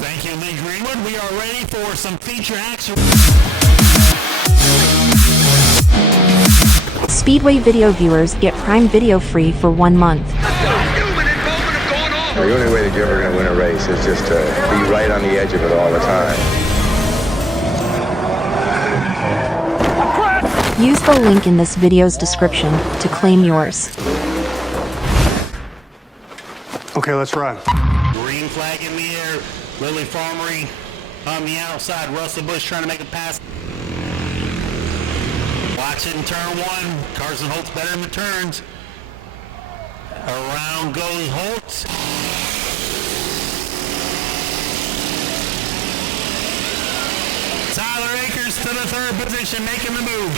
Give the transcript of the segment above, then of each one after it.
Thank you, Lee Greenwood. We are ready for some feature action. Speedway video viewers get Prime Video free for 1 month. The only way that you're ever going to win a race is just to be right on the edge of it all the time. Use the link in this video's description to claim yours. Okay, let's run. Green flag in the air. Lily Farmery on the outside. Russell Busch trying to make a pass. Watch it in turn one. Carson Holt's better in the turns. Around goes Holt. Tyler Akers to the third position, making the move.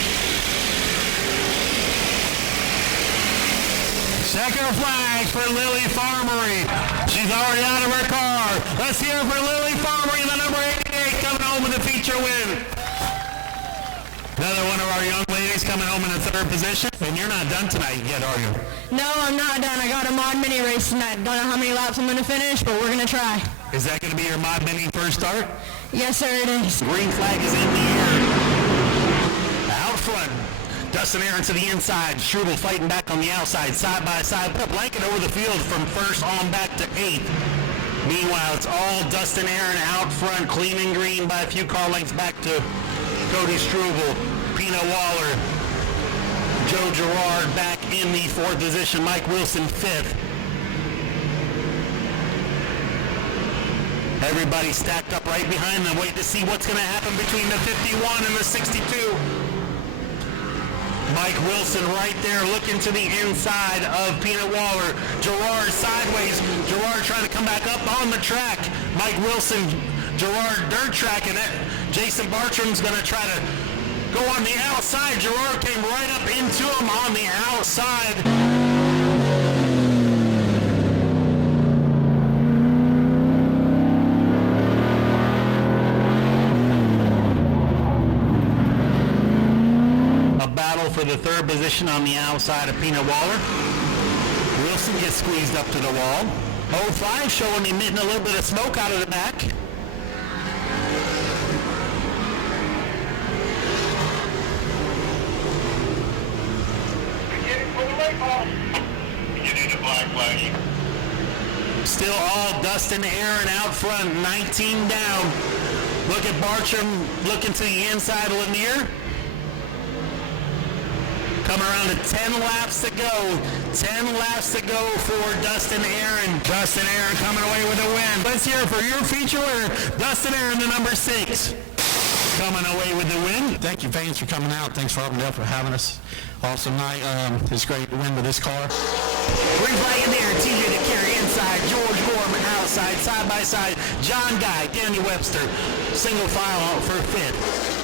Checker flag for Lily Farmery. She's already out of her car. Let's hear it for Lily Farmery, the number 88, coming home with a feature win. Another one of our young ladies coming home in the third position. And you're not done tonight yet, are you? No, I'm not done. I got a mod mini race tonight. Don't know how many laps I'm going to finish, but we're going to try. Is that going to be your mod mini first start? Yes, sir, it is. Green flag is in the air. Out front. Dustin Aaron to the inside. Struble fighting back on the outside. Side by side. Put a blanket over the field from first on back to eighth. Meanwhile, it's all Dustin Aaron out front. Clean and green by a few car lengths back to Cody Struble. Peanut Waller. Joe Girard back in the fourth position. Mike Wilson fifth. Everybody stacked up right behind them. Wait to see what's going to happen between the 51 and the 62. Mike Wilson right there looking to the inside of Peanut Waller. Girard sideways. Girard trying to come back up on the track. Mike Wilson, Girard dirt track, and Jason Bartram's going to try to go on the outside. Girard came right up into him on the outside. For the third position on the outside of Peanut Waller. Wilson gets squeezed up to the wall. 05 showing emitting a little bit of smoke out of the back. Still all Dustin Aaron out front, 19 down. Look at Bartram looking to the inside of Lanier. Coming around to 10 laps to go. 10 laps to go for Dustin Aaron. Dustin Aaron coming away with a win. Let's hear it for your feature winner, Dustin Aaron, the number 6. Coming away with the win. Thank you, fans, for coming out. Thanks for Auburndale for having us. Awesome night. It's great to win with this car. Green flag in there. TJ to carry inside. George Gorham outside. Side by side. John Guy, Danny Webster. Single file for fifth.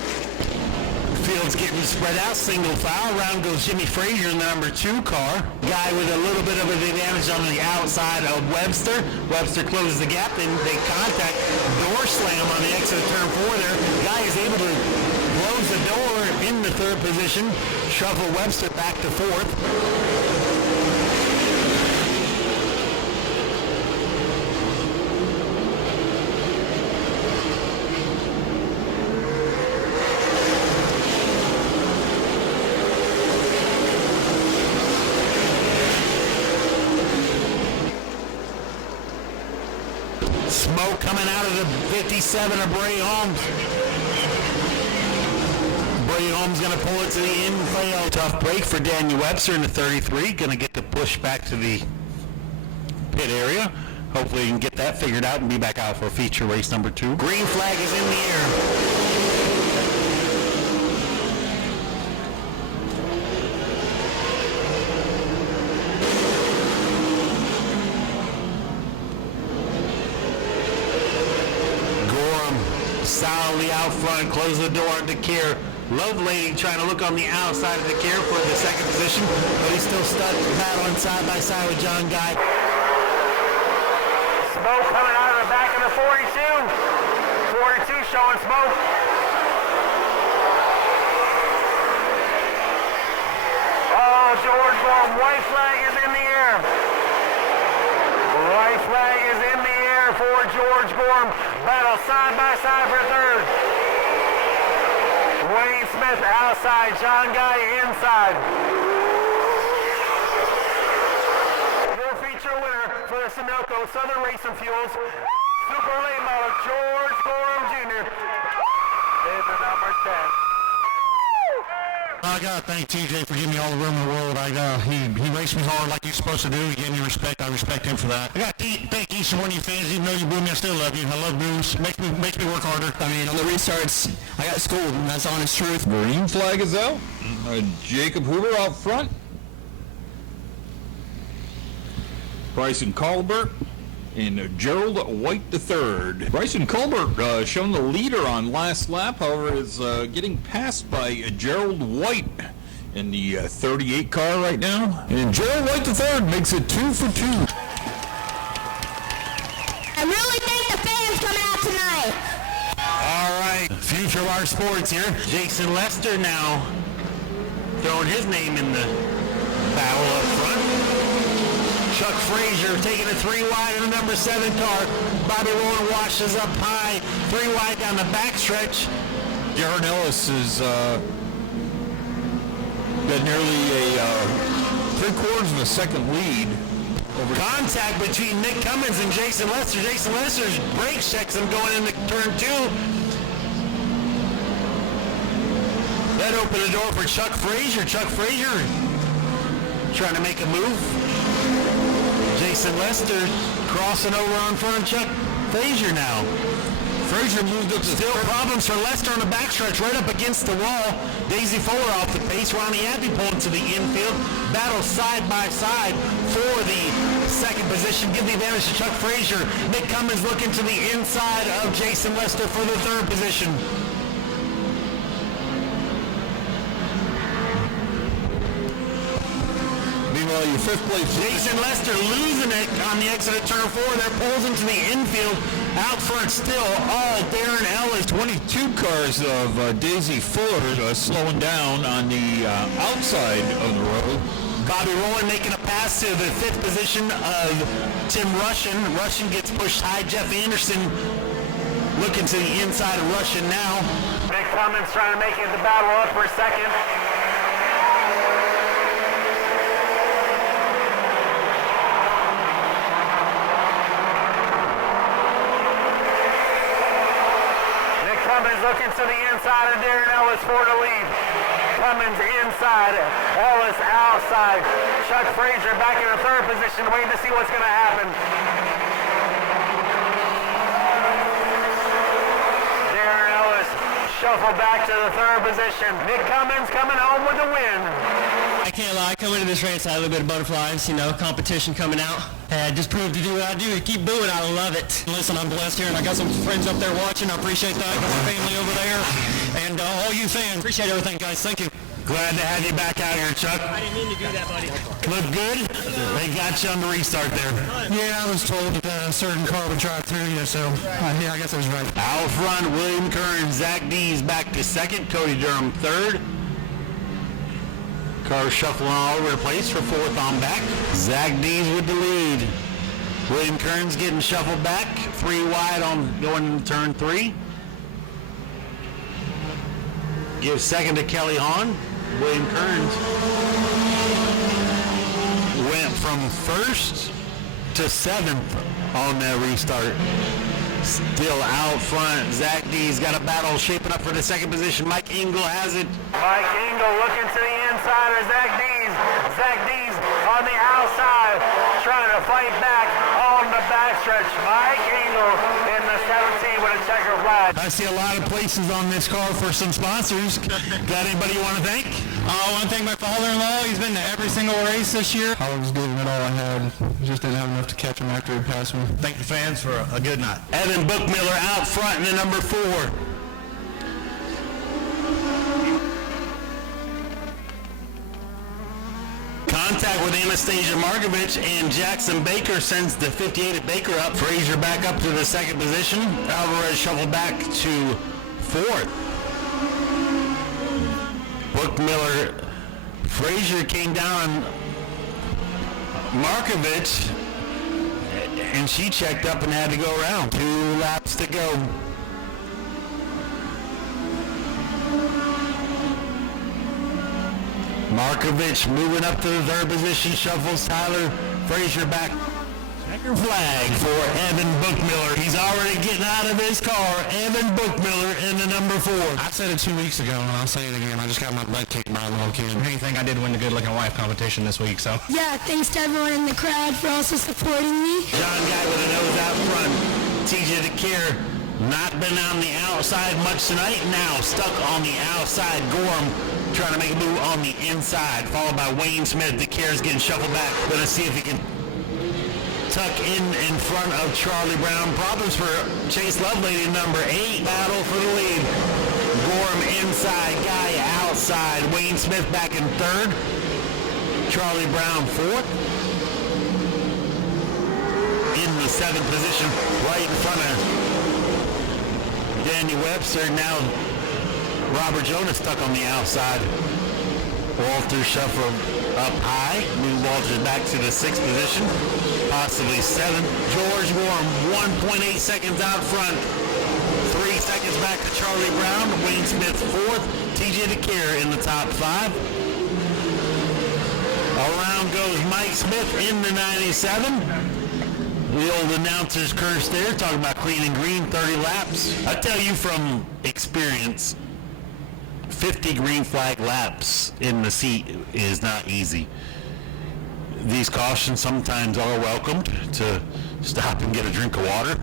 Field's getting spread out, single file. Around goes Jimmy Frazier in the number 2 car. Guy with a little bit of an advantage on the outside of Webster. Webster closes the gap, and they contact. Door slam on the exit of turn 4 there. Guy is able to close the door in the third position. Shuffle Webster back to fourth. Smoke coming out of the 57 of Bray Holmes. Bray Holmes going to pull it to the infield. Tough break for Daniel Webster in the 33. Going to get the push back to the pit area. Hopefully he can get that figured out and be back out for feature race number 2. Green flag is in the air. Solidly out front, close the door on DeCare. Lovelady trying to look on the outside of DeCare for the second position, but he's still stuck battling side by side with John Guy. Smoke coming out of the back of the 42. 42 showing smoke. Oh, George Gorham, white flag is in the air. White flag is in the air. turn 4, George Gorham. Battle side by side for third. Wayne Smith outside, John Guy inside. Your feature winner for the Sunoco Southern Racing Fuels, Super Late Model George Gorham Jr. in the number 10. I gotta thank TJ for giving me all the room in the world. He raced me hard like he's supposed to do. He gave me respect. I respect him for that. I gotta thank each and one of you fans. Even though you boo me, I still love you. I love boos. Makes me work harder. I mean, on the restarts, I got schooled, and that's honest truth. Green flag is out. Jacob Hoover out front. Bryson Colbert and Gerald White III. Bryson Colbert shown the leader on last lap, however, is getting passed by Gerald White in the 38 car right now. And Gerald White III makes it 2 for 2. I really thank the fans coming out tonight. All right, future of our sports here. Jason Lester now throwing his name in the battle up front. Chuck Frazier taking it 3 wide in the number 7 car. Bobby Rowan washes up high, 3 wide down the backstretch. Darren Ellis is got nearly a 3/4 of a second lead. Contact between Nick Cummins and Jason Lester. Jason Lester's brake checks him going into turn 2. That opened the door for Chuck Frazier. Chuck Frazier trying to make a move. Jason Lester crossing over on front of Chuck Frazier now. Frazier moved up. Still problems for Lester on the backstretch, right up against the wall. Daisy Fuller off the pace. Ronnie Abbey pulling to the infield. Battle side by side for the second position. Give the advantage to Chuck Frazier. Nick Cummins looking to the inside of Jason Lester for the third position. Meanwhile, your fifth place. Jason Lester losing it on the exit of turn 4. They're pulled into the infield. Out front still, all Darren Ellis. 22 cars of Daisy Fuller slowing down on the outside of the road. Bobby Rowan making a pass to the 5th position of Tim Russian. Russian gets pushed high. Jeff Anderson looking to the inside of Russian now. Nick Cummins trying to make it the battle up for second. Cummins looking to the inside of Darren Ellis for the lead. Cummins inside, Ellis outside. Chuck Frazier back in the third position, waiting to see what's going to happen. Darren Ellis shuffle back to the third position. Nick Cummins coming home with the win. I can't lie, coming to this race, I had a little bit of butterflies, competition coming out. And I just proved to do what I do. You keep booing, I love it. Listen, I'm blessed here, and I got some friends up there watching. I appreciate that. I got my family over there. And all you fans, appreciate everything, guys. Thank you. Glad to have you back out here, Chuck. I didn't mean to do that, buddy. Look good? They got you on the restart there. Yeah, I was told that a certain car would drive through you, so yeah, I guess I was right. Out front, William Kern, Zach Dees back to second, Cody Durham third. Cars shuffling all over the place for 4th on back. Zach Dees with the lead. William Kern's getting shuffled back, 3 wide on going into turn 3. Give second to Kelly Hahn. William Kearns went from 1st to 7th on that restart. Still out front, Zach D's got a battle shaping up for the second position. Mike Engel has it. Mike Engel looking to the inside of Zach D's. Zach D's on the outside, trying to fight back on the backstretch. Mike Engel in the 17 with a checker flag. I see a lot of places on this car for some sponsors. Got anybody you want to thank? I want to thank my father-in-law. He's been to every single race this year. I was giving it all I had. Just didn't have enough to catch him after he passed me. Thank the fans for a good night. Evan Bookmiller out front in the number 4. Contact with Anastasia Markovich, and Jackson Baker sends the 58 at Baker up. Frazier back up to the second position. Alvarez shuffled back to 4th. Bookmiller, Frazier came down. Markovich and she checked up and had to go around. 2 laps to go. Markovich moving up to the 3rd position, shuffles Tyler Frazier back. Checker flag for Evan Bookmiller. He's already getting out of his car. Evan Bookmiller in the number 4. I said it 2 weeks ago, and I'll say it again. I just got my butt kicked by a little kid. Anything I did win the good-looking wife competition this week, so. Yeah, thanks to everyone in the crowd for also supporting me. John Guy with a nose out front. TJ DeCare not been on the outside much tonight. Now stuck on the outside. Gorham trying to make a move on the inside, followed by Wayne Smith. DeCare's getting shuffled back. Let's see if he can tuck in front of Charlie Brown. Problems for Chase Lovelady, number 8. Battle for the lead. Gorham inside, Guy outside. Wayne Smith back in 3rd. Charlie Brown 4th. In the 7th position, right in front of Danny Webster. Now Robert Jonas stuck on the outside. Walter shuffled up high. Move Walters back to the 6th position, possibly 7th. George Gorham 1.8 seconds out front. 3 seconds back to Charlie Brown. Wayne Smith 4th. TJ DeCare in the top 5. Around goes Mike Smith in the 97. The old announcer's curse there, talking about clean and green, 30 laps. I tell you from experience, 50 green flag laps in the seat is not easy. These cautions sometimes are welcomed to stop and get a drink of water,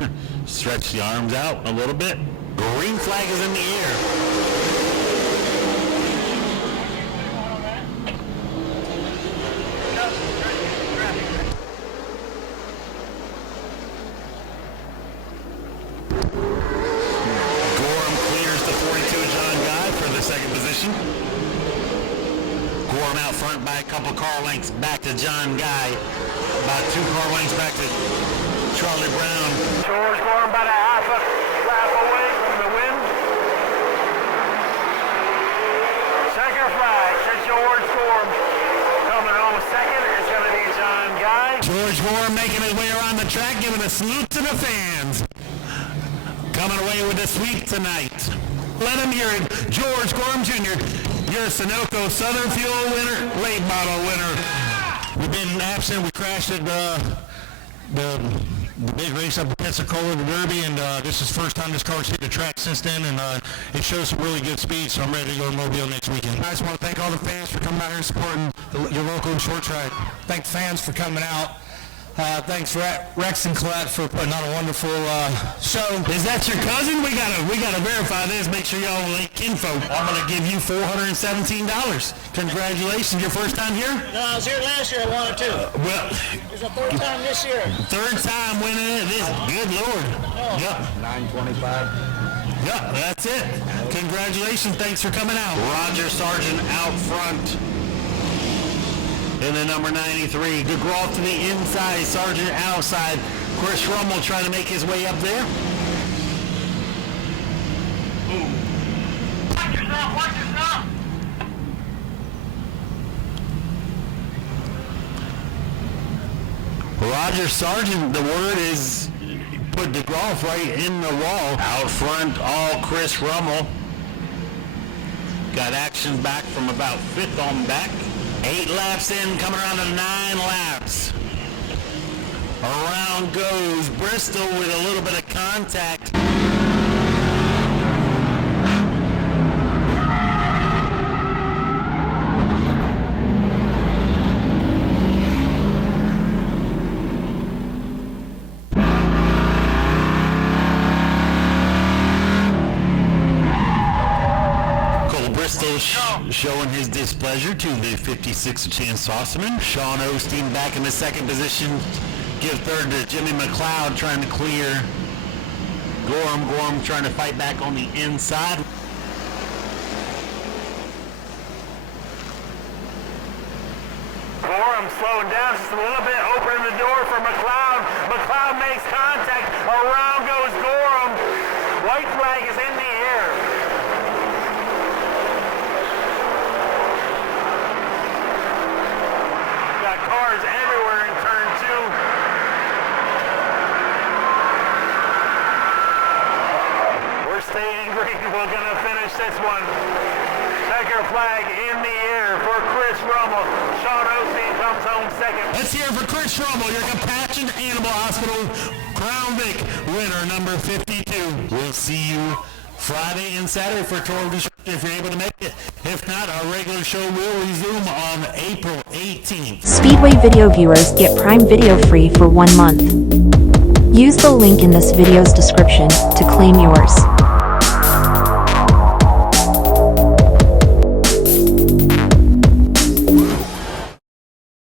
stretch the arms out a little bit. Green flag is in the air. Gorham out front by a couple car lengths back to John Guy. About 2 car lengths back to Charlie Brown. George Gorham about a half a lap away from the win. Second flag to George Gorham. Coming home 2nd is going to be John Guy. George Gorham making his way around the track, giving a salute to the fans. Coming away with a sweep tonight. Let him hear it. George Gorham Jr., your Sunoco Southern Fuel winner, late model winner. We've been absent. We crashed at the big race up in Pensacola, the Derby, and this is the first time this car's hit the track since then, and it shows some really good speed, so I'm ready to go to Mobile next weekend. I just want to thank all the fans for coming out here and supporting your local short track. Thank the fans for coming out. Thanks Rex and Colette for putting on a wonderful show. Is that your cousin? We gotta verify this. Make sure y'all link kinfolk. I'm gonna give you $417. Congratulations, your first time here? No, I was here last year. I won it too. Well, It's the 3rd time this year. 3rd time winning it. This, good Lord. Oh. Yep. 925. Yep, that's it. Congratulations. Thanks for coming out. Roger Sargent out front. In the number 93, DeGraw to the inside, Sargent outside. Chris Rummel trying to make his way up there. Watch yourself, watch yourself. Roger Sargent, the word is put DeGraw right in the wall. Out front, all Chris Rummel. Got action back from about 5th on back. 8 laps in, coming around to 9 laps. Around goes Bristol with a little bit of contact. Showing his displeasure to the 56 Chance Saucerman. Sean Osteen back in the 2nd position. Give 3rd to Jimmy McLeod trying to clear. Gorham trying to fight back on the inside. Gorham slowing down just a little bit, opening the door for McLeod. McLeod makes contact. Around goes Gorham. White flag is in the air. Cars everywhere in turn 2. we're going to finish this one. Checker flag in the air for Chris Rummel. Sean Osteen comes home second. Let's hear it for Chris Rummel, your Compassion Animal Hospital Crown Vic winner, number 52. We'll see you Friday and Saturday for Tour of Destruction if you're able to make it. If not, our regular show will resume on April 18th. Speedway video viewers get Prime Video free for 1 month. Use the link in this video's description to claim yours.